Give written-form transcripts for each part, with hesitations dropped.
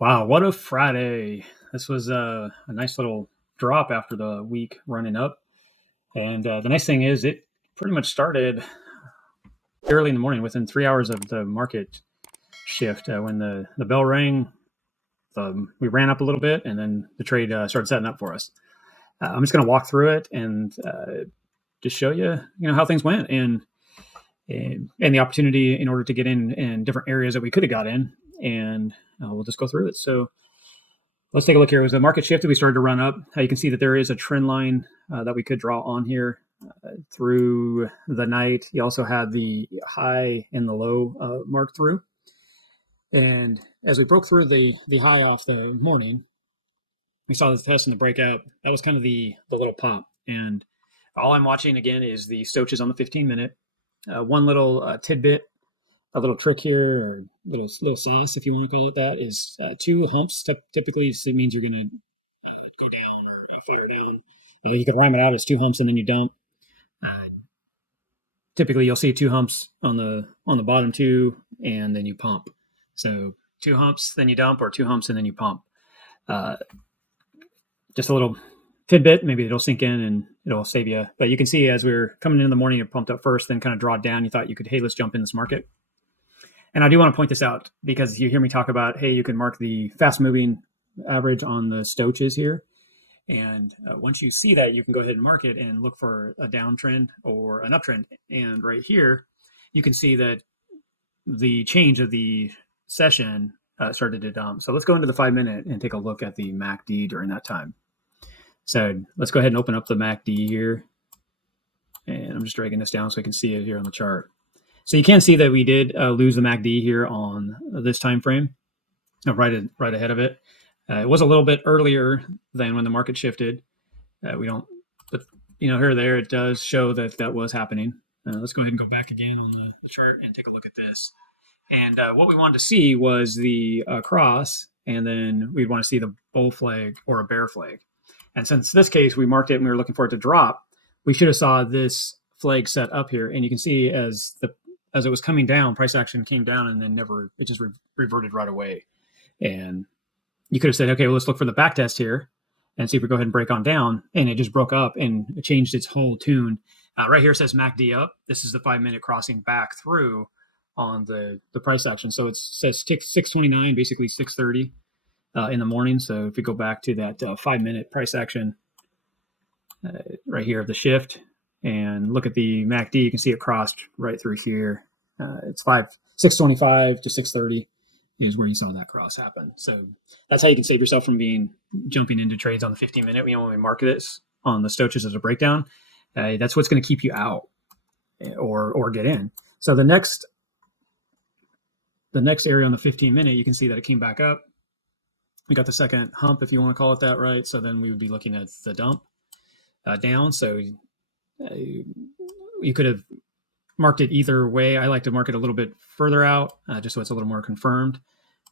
Wow, what a Friday. This was a nice little drop after the week running up. And the nice thing is, it pretty much started early in the morning within 3 hours of the market shift. When the bell rang, we ran up a little bit, and then the trade started setting up for us. I'm just going to walk through it and just show you, how things went and the opportunity in order to get in different areas that we could have got in. And we'll just go through it. So let's take a look here. As the market shifted, we started to run up. You can see that there is a trend line that we could draw on here through the night. You also had the high and the low marked through. And as we broke through the high off the morning, we saw the test and the breakout. That was kind of the little pop. And all I'm watching again is the stoches on the 15-minute. One little tidbit, a little trick here, or little sauce, if you want to call it that, is two humps. Typically, it means you're going to go down or fire down. You could rhyme it out as two humps and then you dump. Typically, you'll see two humps on the bottom two, and then you pump. So two humps, then you dump, or two humps and then you pump. Just a little tidbit, maybe it'll sink in and it'll save you. But you can see as we were coming in the morning, it pumped up first, then kind of drawed down. You thought you could, hey, let's jump in this market. And I do want to point this out because you hear me talk about, hey, you can mark the fast moving average on the stoches here. And once you see that, you can go ahead and mark it and look for a downtrend or an uptrend. And right here, you can see that the change of the session started to dump. So let's go into the 5-minute and take a look at the MACD during that time. So let's go ahead and open up the MACD here. And I'm just dragging this down so I can see it here on the chart. So you can see that we did lose the MACD here on this time frame, right ahead of it. It was a little bit earlier than when the market shifted. We don't, but here or there, it does show that that was happening. Let's go ahead and go back again on the chart and take a look at this. And what we wanted to see was the cross, and then we'd want to see the bull flag or a bear flag. And since this case, we marked it and we were looking for it to drop, we should have saw this flag set up here. And you can see as it was coming down, price action came down and then it just reverted right away. And you could have said, okay, well, let's look for the back test here and see if we go ahead and break on down. And it just broke up and it changed its whole tune. Right here it says MACD up. This is the 5-minute crossing back through on the price action. So it says 629, basically 630 in the morning. So if we go back to that 5-minute price action right here of the shift and look at the MACD, you can see it crossed right through here. It's 625 to 630 is where you saw that cross happen. So that's how you can save yourself from jumping into trades on the 15-minute. When we mark this on the stoches as a breakdown, that's what's going to keep you out or get in. So the next area on the 15-minute, you can see that it came back up. We got the second hump, if you want to call it that, right? So then we would be looking at the dump down. So you could have marked it either way. I like to mark it a little bit further out, just so it's a little more confirmed.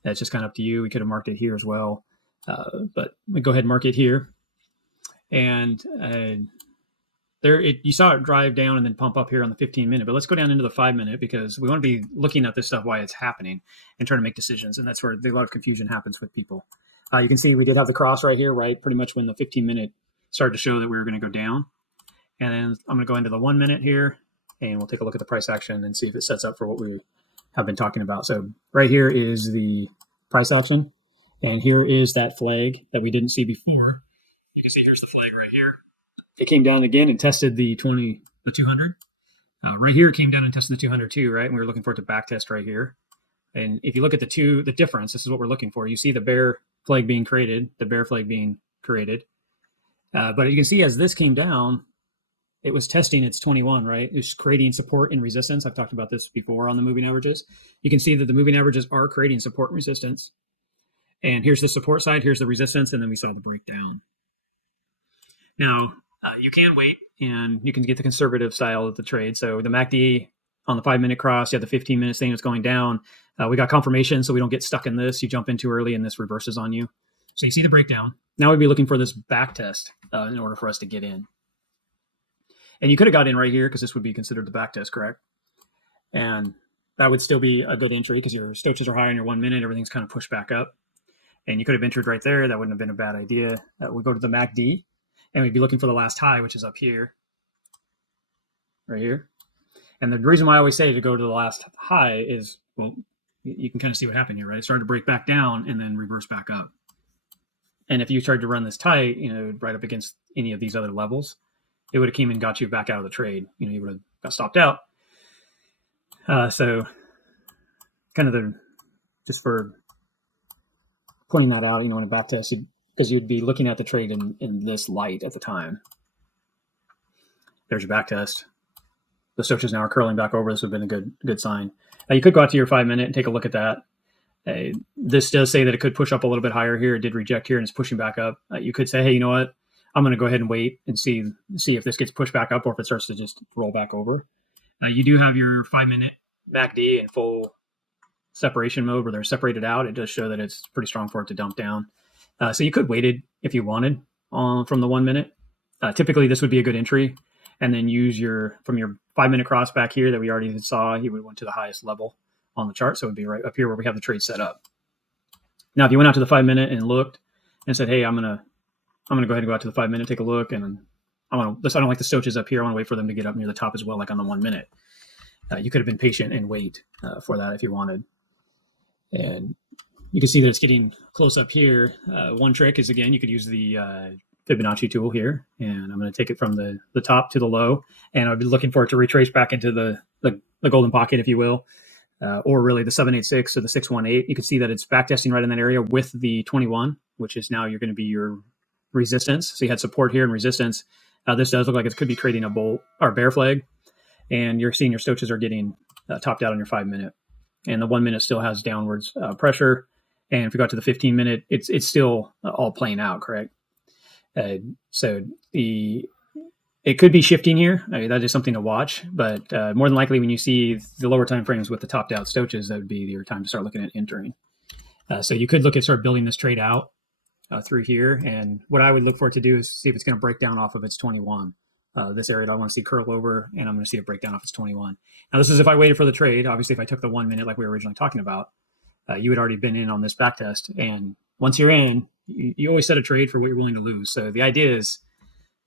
That's just kind of up to you. We could have marked it here as well, but we go ahead and mark it here. And you saw it drive down and then pump up here on the 15-minute. But let's go down into the 5-minute because we want to be looking at this stuff while it's happening and trying to make decisions. And that's where a lot of confusion happens with people. You can see we did have the cross right here, right? Pretty much when the 15-minute started to show that we were going to go down. And then I'm going to go into the 1-minute here, and we'll take a look at the price action and see if it sets up for what we have been talking about. So right here is the price action, and here is that flag that we didn't see before. You can see here's the flag right here. It came down again and tested the 200. Right here, it came down and tested the 200 too, right? And we were looking for it to back test right here. And if you look at the difference, this is what we're looking for. You see the bear flag being created, the bear flag being created. But you can see as this came down, it was testing its 21, right? It's creating support and resistance. I've talked about this before on the moving averages. You can see that the moving averages are creating support and resistance. And here's the support side, here's the resistance, and then we saw the breakdown. Now, you can wait, and you can get the conservative style of the trade. So the MACD on the 5-minute cross, you have the 15-minute saying it's going down. We got confirmation, so we don't get stuck in this. You jump in too early, and this reverses on you. So you see the breakdown. Now we'd be looking for this back test in order for us to get in. And you could have got in right here because this would be considered the back test, correct? And that would still be a good entry because your stoches are high in your 1 minute. Everything's kind of pushed back up. and you could have entered right there. That wouldn't have been a bad idea. We go to the MACD, and we'd be looking for the last high, which is up here, right here. And the reason why I always say to go to the last high is, well, you can kind of see what happened here, right? It started to break back down and then reverse back up. And if you tried to run this tight, right up against any of these other levels, it would have came and got you back out of the trade. You would have got stopped out. So kind of just for pointing that out, in a back test, because you'd be looking at the trade in this light at the time. There's your back test. The stochastics now are curling back over. This would have been a good sign. You could go out to your 5 minute and take a look at that. This does say that it could push up a little bit higher here. It did reject here and it's pushing back up. You could say, hey, you know what? I'm going to go ahead and wait and see if this gets pushed back up or if it starts to just roll back over. You do have your 5 minute MACD in full separation mode where they're separated out. It does show that it's pretty strong for it to dump down. So you could wait it if you wanted from the 1 minute. Typically, this would be a good entry. And then use from your 5 minute cross back here that we already saw, you would went to the highest level on the chart. So it would be right up here where we have the trade set up. Now, if you went out to the 5 minute and looked and said, hey, I'm gonna go ahead and go out to the 5 minute, take a look, and I don't like the stochastics up here. I want to wait for them to get up near the top as well, like on the 1 minute. You could have been patient and wait for that if you wanted. And you can see that it's getting close up here. One trick is, again, you could use the Fibonacci tool here, and I'm going to take it from the top to the low, and I'll be looking for it to retrace back into the golden pocket, if you will, or really the 786 or the 618. You can see that it's backtesting right in that area with the 21, which is now you're going to be your resistance. So you had support here and resistance. This does look like it could be creating a bull or bear flag, and you're seeing your stochastics are getting topped out on your 5 minute, and the 1 minute still has downwards pressure. And if you go to the 15 minute, it's still all playing out, correct? So it could be shifting here. That is something to watch, but more than likely when you see the lower time frames with the topped out stochastics, that would be your time to start looking at entering. So you could look at start building this trade out through here. And what I would look for it to do is see if it's going to break down off of its 21. This area I want to see curl over, and I'm going to see it break down off its 21. Now this is if I waited for the trade. Obviously, if I took the 1 minute like we were originally talking about, you had already been in on this back test. And once you're in, you always set a trade for what you're willing to lose. So the idea is,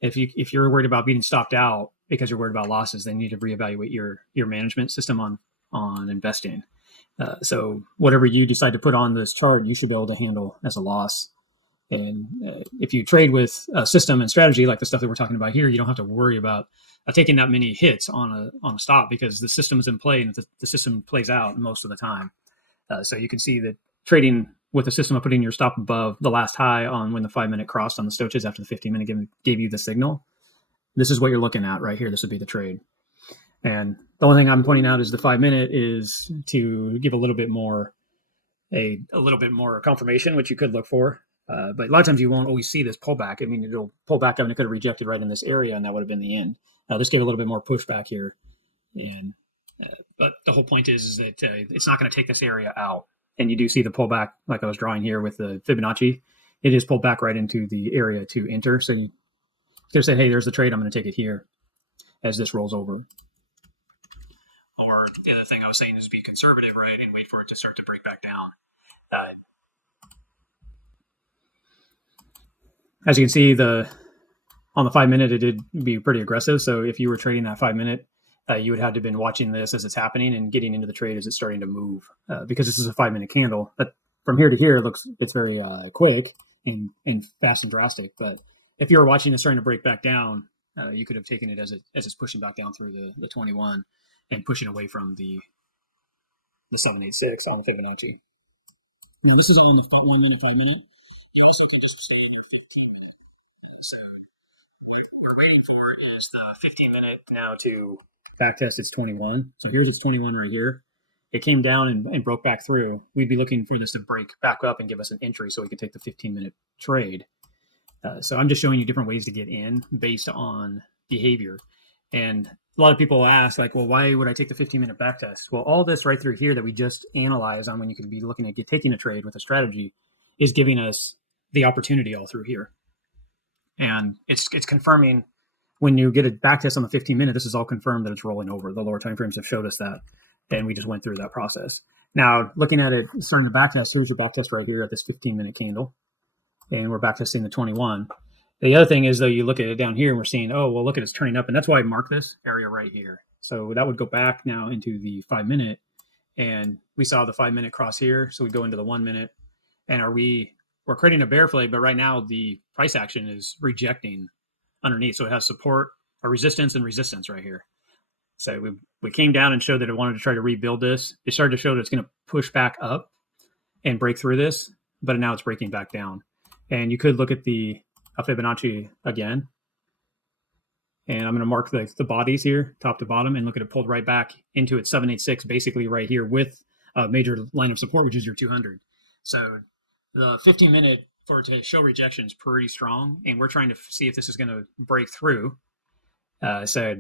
if you're worried about being stopped out because you're worried about losses, then you need to reevaluate your management system on investing. So whatever you decide to put on this chart, you should be able to handle as a loss. And if you trade with a system and strategy like the stuff that we're talking about here, you don't have to worry about taking that many hits on a stop because the system is in play and the system plays out most of the time. So you can see that trading with a system of putting your stop above the last high on when the 5 minute crossed on the stochastics after the 15 minute gave you the signal. This is what you're looking at right here. This would be the trade. And the only thing I'm pointing out is the 5 minute is to give a little bit more confirmation, which you could look for. But a lot of times you won't always see this pullback. I mean, it'll pull back up and it could have rejected right in this area, and that would have been the end. This gave a little bit more pushback here. And but the whole point is that it's not going to take this area out. And you do see the pullback, like I was drawing here with the Fibonacci. It is pulled back right into the area to enter. So you could say, hey, there's the trade. I'm going to take it here as this rolls over. Or the other thing I was saying is be conservative, right, and wait for it to start to break back down. As you can see, on the 5 minute, it did be pretty aggressive. So if you were trading that 5 minute, you would have to have been watching this as it's happening and getting into the trade as it's starting to move, because this is a 5 minute candle. But from here to here, it's very quick and fast and drastic. But if you were watching it starting to break back down, you could have taken it as it's pushing back down through the 21 and pushing away from the 786 on the Fibonacci. Now this is on the 1 minute, 5 minute. You also can just stay in your 15 minute. So what we're waiting for is the 15 minute now to backtest its 21. So here's its 21 right here. It came down and broke back through. We'd be looking for this to break back up and give us an entry so we could take the 15 minute trade. So I'm just showing you different ways to get in based on behavior. And a lot of people ask, like, well, why would I take the 15 minute backtest? Well, all this right through here that we just analyzed on when you could be looking at taking a trade with a strategy is giving us the opportunity all through here. And it's confirming when you get a backtest on the 15 minute, this is all confirmed that it's rolling over. The lower time frames have showed us that. And we just went through that process. Now, looking at it, starting the back test, here's your back test right here at this 15-minute candle, and we're back testing the 21. The other thing is, though, you look at it down here, and we're seeing, oh, well, look at it's turning up, and that's why I marked this area right here. So that would go back now into the 5-minute, and we saw the 5-minute cross here, so we go into the 1 minute, and we're creating a bear flag, but right now the price action is rejecting underneath, so it has support, a resistance, and resistance right here. So we came down and showed that it wanted to try to rebuild this. It started to show that it's going to push back up and break through this, but now it's breaking back down. And you could look at the Fibonacci again. And I'm going to mark the bodies here, top to bottom, and look at it pulled right back into its 786, basically right here with a major line of support, which is your 200. So the 15-minute for it to show rejection is pretty strong, and we're trying to see if this is going to break through. So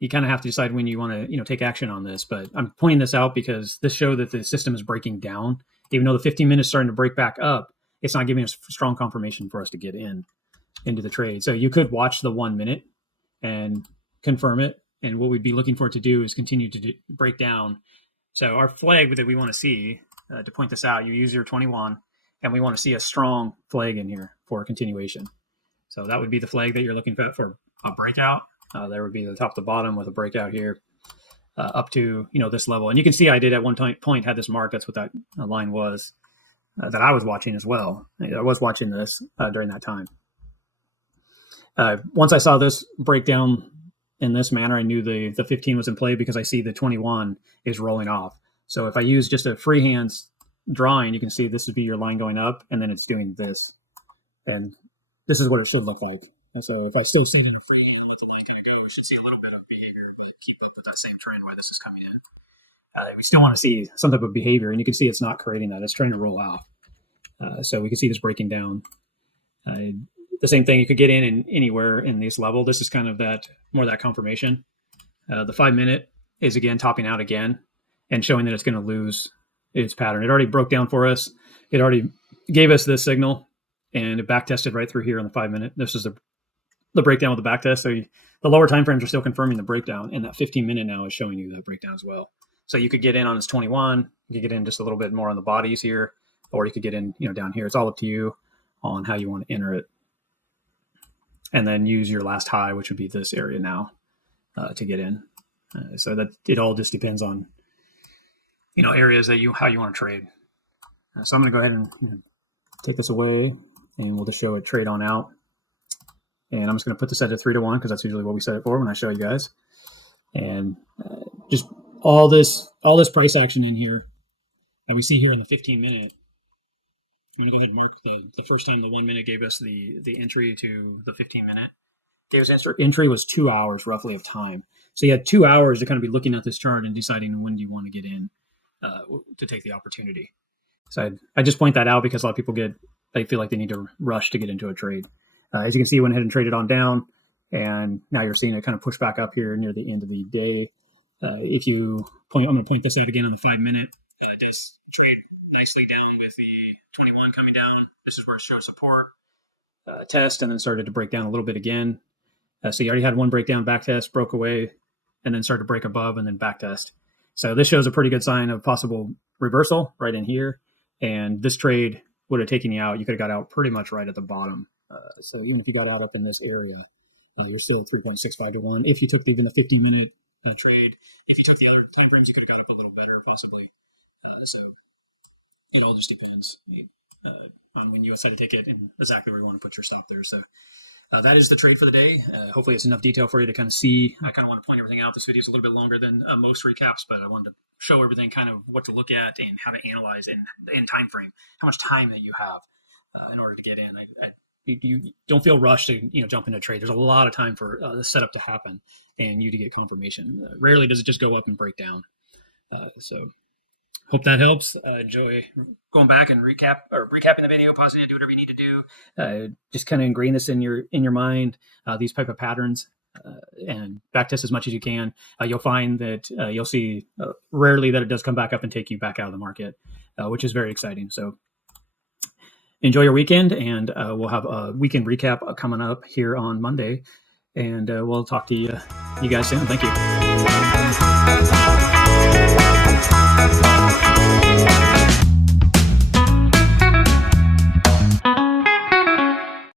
you kind of have to decide when you want to, take action on this. But I'm pointing this out because this showed that the system is breaking down. Even though the 15 minutes is starting to break back up, it's not giving us strong confirmation for us to get into the trade. So you could watch the 1 minute and confirm it. And what we'd be looking for it to do is continue to break down. So our flag that we want to see, to point this out, you use your 21, and we want to see a strong flag in here for a continuation. So that would be the flag that you're looking for a breakout. There would be the top to bottom with a breakout here up to this level. And you can see I did at one point had this mark. That's what that line was that I was watching as well. I was watching this during that time. Once I saw this breakdown in this manner, I knew the 15 was in play because I see the 21 is rolling off. So if I use just a freehand drawing, you can see this would be your line going up, and then it's doing this. And this is what it should look like. And so if I still see your freehand monthly lifetime today, we should see a little bit of behavior. Keep up with that same trend why this is coming in. We still want to see some type of behavior, and you can see it's not creating that. It's trying to roll off. So we can see this breaking down. The same thing, you could get in anywhere in this level. This is kind of more that confirmation. The 5-minute is again topping out again and showing that it's going to lose its pattern. It already broke down for us. It already gave us this signal, and it back tested right through here on the 5-minute. This is the breakdown with the back test. So the lower time frames are still confirming the breakdown, and that 15-minute now is showing you that breakdown as well. So you could get in on this 21. You could get in just a little bit more on the bodies here, or you could get in down here. It's all up to you on how you want to enter it. And then use your last high, which would be this area now, to get in. So that it all just depends on areas that how you want to trade. So I'm going to go ahead and take this away, and we'll just show it trade on out. And I'm just going to put this at a 3-to-1 because that's usually what we set it for when I show you guys. And just all this price action in here, and we see here in the 15-minute. I'm going to go ahead and mark the first time the 1 minute gave us the entry to the 15-minute. Gave us entry was 2 hours roughly of time. So you had 2 hours to kind of be looking at this chart and deciding when do you want to get in to take the opportunity. So I just point that out because a lot of people they feel like they need to rush to get into a trade. As you can see, went ahead and traded on down, and now you're seeing it kind of push back up here near the end of the day. If you point, I'm going to point this out again on the 5-minute. Just trade nicely down with the 21 coming down. This is where it shows support test, and then started to break down a little bit again. So you already had one breakdown, back test, broke away, and then started to break above and then back test. So this shows a pretty good sign of possible reversal right in here. And this trade would have taken you out. You could have got out pretty much right at the bottom. So even if you got out up in this area, you're still 3.65 to 1. If you took even the 15-minute trade, if you took the other time frames, you could have got up a little better possibly. So it all just depends on when you decide to take it and exactly where you want to put your stop there. So that is the trade for the day. Hopefully it's enough detail for you to kind of see. I kind of want to point everything out. This video is a little bit longer than most recaps, but I wanted to show everything, kind of what to look at and how to analyze in time frame, how much time that you have in order to get in. You don't feel rushed to jump into a trade. There's a lot of time for the setup to happen and you to get confirmation. Rarely does it just go up and break down. So hope that helps. Enjoy going back and recapping the video, pausing it, do whatever you need to do. Just kind of ingrain this in your mind, these type of patterns, and back test as much as you can. You'll find that you'll see rarely that it does come back up and take you back out of the market, which is very exciting. So enjoy your weekend, and we'll have a weekend recap coming up here on Monday, and we'll talk to you guys soon. Thank you.